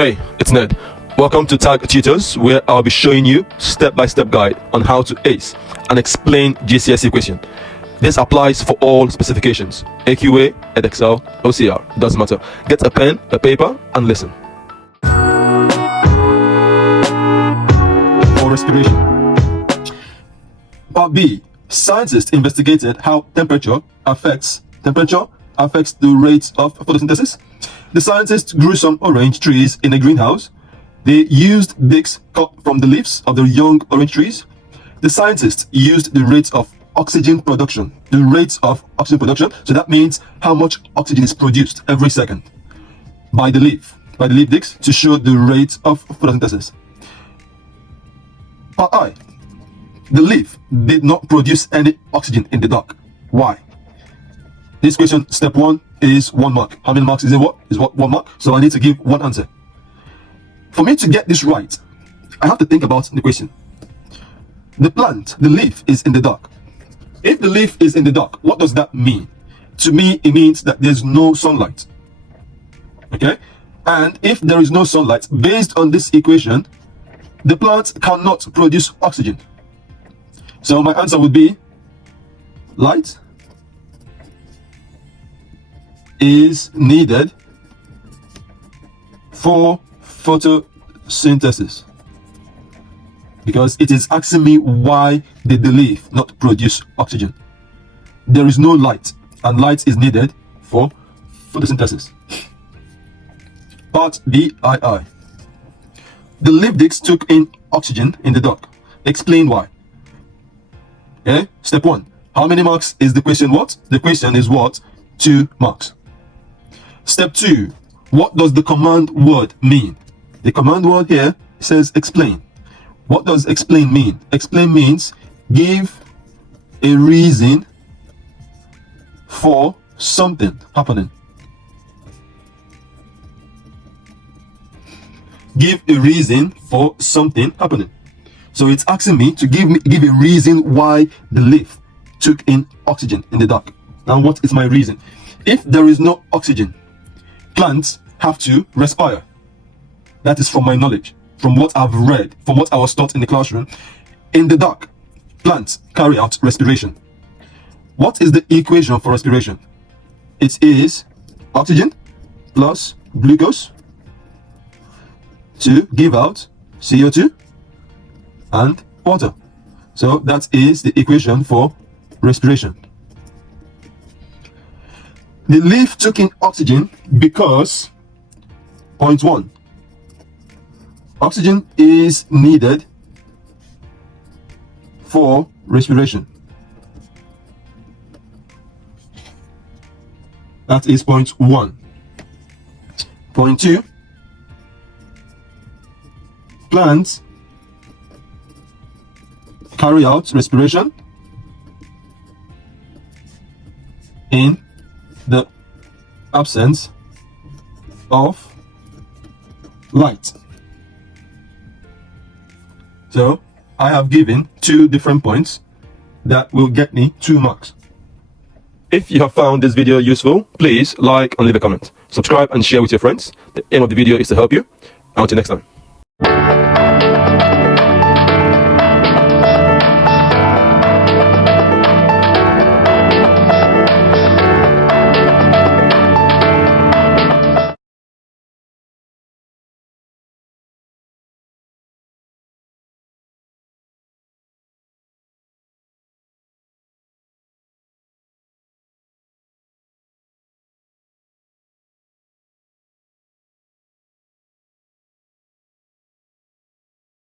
Hey, it's Ned. Welcome to Tag Tutors, where I'll be showing you step-by-step guide on how to ace and explain GCSE question. This applies for all specifications, AQA, EdExcel, OCR, doesn't matter. Get a pen, a paper, and listen. For respiration. Part B. Scientists investigated how temperature affects the rate of photosynthesis. The scientists grew some orange trees in a greenhouse. They used dicks cut from the leaves of the young orange trees. The scientists used the rate of oxygen production. So that means how much oxygen is produced every second by the leaf dicks to show the rate of photosynthesis. Part I. The leaf did not produce any oxygen in the dark. Why? This question, step 1, is 1 mark. How many marks is it? Is 1 mark? So I need to give 1 answer. For me to get this right, I have to think about the question. The plant, the leaf, is in the dark. If the leaf is in the dark, what does that mean? To me, it means that there's no sunlight. Okay? And if there is no sunlight, based on this equation, the plant cannot produce oxygen. So my answer would be light is needed for photosynthesis, because it is asking me why did the leaf not produce oxygen. There is no light, and light is needed for photosynthesis. Part BII. The leaf dicks took in oxygen in the dark. Explain why. Okay, step 1. How many marks is the question? What? The question is what? 2 marks. Step 2. What does the command word mean? The command word here says explain. What does explain mean? Explain means give a reason for something happening. Give a reason for something happening. So it's asking me to give a reason why the leaf took in oxygen in the dark. Now what is my reason? If there is no oxygen, plants have to respire. That is from my knowledge, from what I've read, from what I was taught in the classroom. In the dark, plants carry out respiration. What is the equation for respiration? It is oxygen plus glucose to give out CO2 and water. So that is the equation for respiration. The leaf took in oxygen because, point 1, oxygen is needed for respiration. That is point 1. Point 2, plants carry out respiration in the absence of light. So I have given 2 different points that will get me 2 marks. If you have found this video useful, please like and leave a comment. Subscribe and share with your friends. The aim of the video is to help you. Until next time.